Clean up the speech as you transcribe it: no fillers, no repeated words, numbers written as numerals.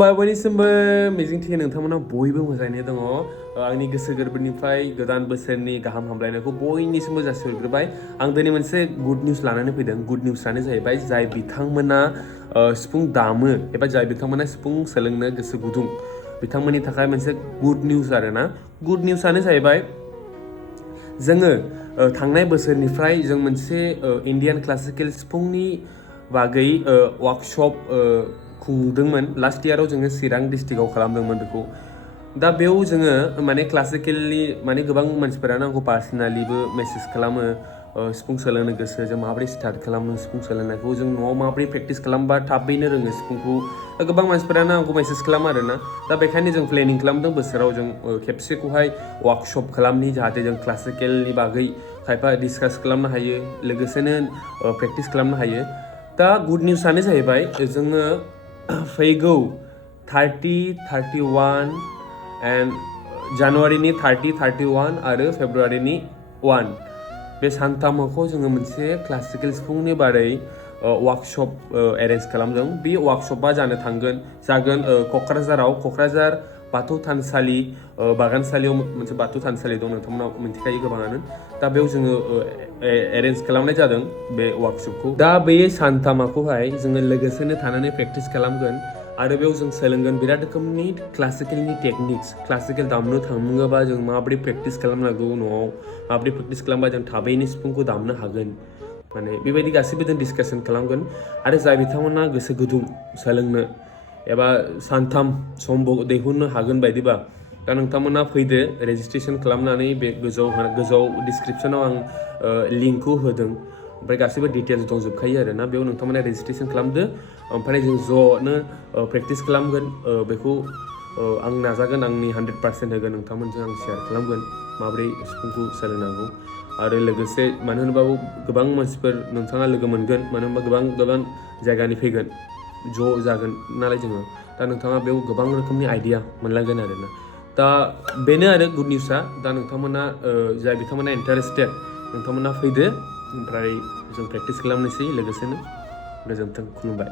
बयनिसिमबो मिजिंथियो नोंथांमोना बयबो मोजाङैनो दङ आंनि गोसो गोरबोनिफ्राय गोदान बोसोरनि गाहाम हामलायनायखौ बयनिसिमबो जासिहरग्रोबाय आं दिनै मोनसे गुड निउस लानानै फैदों गुड निउसआनो जाहैबाय जाय बिथांमोना सिफुं दामो एबा जाय बिथांमोना सिफुं सोलोंनो गोसो गुदुं बिथांमोननि थाखाय मोनसे गुड निउस आरोना गुड निउसआनो जाहैबाय जोङो थांनाय बोसोरनिफ्राय जों मोनसे इन्डियान क्लासिकेल सिफुंनि बागै वर्कशप खुंदोंमोन लास्ट इयाराव जोङो चिरां डिस्ट्रिक्टआव खालामदोंमोन बेखौ दा बेयाव जोङो माने क्लासिकेलनि माने गोबां मानसिफोरानो आंखौ पार्सनेलिबो मेसेज खालामो सिफुं सोलोंनो गोसो जों माबोरै स्टार्ट खालामनो सिफुं सोलोंनायखौ जों न'आव माबोरै प्रेक्टिस खालामबा थाबैनो रोङो सिफुंखौ गोबां मानसिफोरानो आंखौ मेसेज खालामो आरोना दा बेखायनो जों प्लेनिं खालामदों बोसोराव जों खेबसेखौहाय वर्कशप खालामनि जाहाथे जों क्लासिकेलनि बागै खायफा डिसकास खालामनो हायो लोगोसेनो प्रेक्टिस खालामनो हायो दा गुड निउसआनो जाहैबाय जोङो फैगौ 30, 31 एन्ड जानुवारिनि 30, 31 आरो फेब्रुवारिनि 1 बे सानथामखौ जोङो मोनसे क्लासिकेल सिफुंनि बारै वर्कशप एरेन्ज खालामदों बे वर्कशपआ जागोन क'क्राझार बाथौ थानसालि बागानसालियाव मोनसे बाथौ थानसालि दं नोंथांमोना मिथिखायो गोबाङानो दा बेयाव जोङो एरेन्ज खालामनाय जादों बे वर्कशपखौ दा बे सानथामखौहाय जोङो लोगोसेनो थानानै प्रेक्टिस खालामगोन आरो बेयाव जों सोलोंगोन बिराद रोखोमनि क्लासिकेलनि टेकनिक्स क्लासिकेल दामनो थाङोबा जों माबोरै प्रेक्टिस खालामनांगौ न'आव माबोरै प्रेक्टिस खालामबा जों थाबैनो सिफुंखौ दामनो हागोन माने बेबायदि गासैबो जों डिसकासन खालामगोन आरो जाय बिथांमोना गोसो गुदुं सोलोंनो एबा सानथाम सम दिहुननो हागोन बायदिबा दा नोंथांमोना फैदो रेजिस्ट्रेसन खालामनानै बे गोजौआव डिसक्रिपसनाव आं लिंकखौ होदों ओमफ्राय गासैबो डिटेल्स दंजोबखायो आरोना बेयाव नोंथांमोना रेजिस्ट्रेसन खालामदो ओमफ्राय जों ज'नो प्रेक्टिस खालामगोन बेखौ आं नाजागोन आंनि 100% होगोन नोंथांमोनजों आं शेयार खालामगोन माबोरै सिफुंखौ सोलोंनांगौ आरो लोगोसे मानो होनोबा गोबां मानसिफोर नोंथाङा लोगो मोनगोन मानो होनबा गोबां जायगानि फैगोन ज' जागोन नालाय जोङो दा नोंथाङा बेयाव गोबां रोखोमनि आइडिया मोनलांगोन आरोना दा बेनो आरो गुड निउसआ दा नोंथांमोना जाय बिथांमोना इन्टारेस्टेड नोंथांमोना फैदो ओमफ्राय जों प्रेक्टिस खालामनोसै लोगोसेनो गोजोन्थों खुलुमबाय